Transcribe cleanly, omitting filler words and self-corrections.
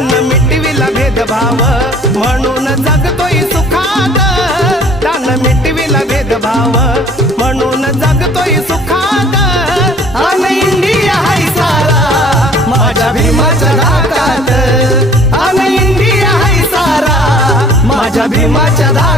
त्यानं मिटविला भेदभाव म्हणून जगतोय सुखात, त्यानं मिटविला भेदभाव म्हणून जगतोय सुखात. अन इंडिया हाय सारा माझ्या भीमाच्या धाकात, अन इंडिया हाय सारा माझ्या भीमाच्या धाकात.